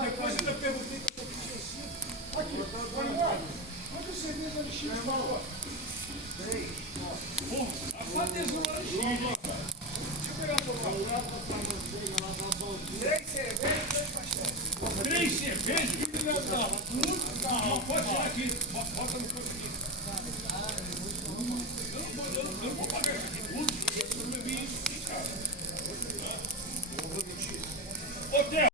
Depois eu ainda perguntei que eu fiz assim. Aqui, quantas cervejas de Chile falou? 3. Porra, a 4 tesoura de Chile. Deixa eu pegar o teu 3 cervejas e 3 pastéis. 3 cervejas? Não, pode tirar aqui. Bota no canto aqui. Eu não vou pagar isso aqui tudo.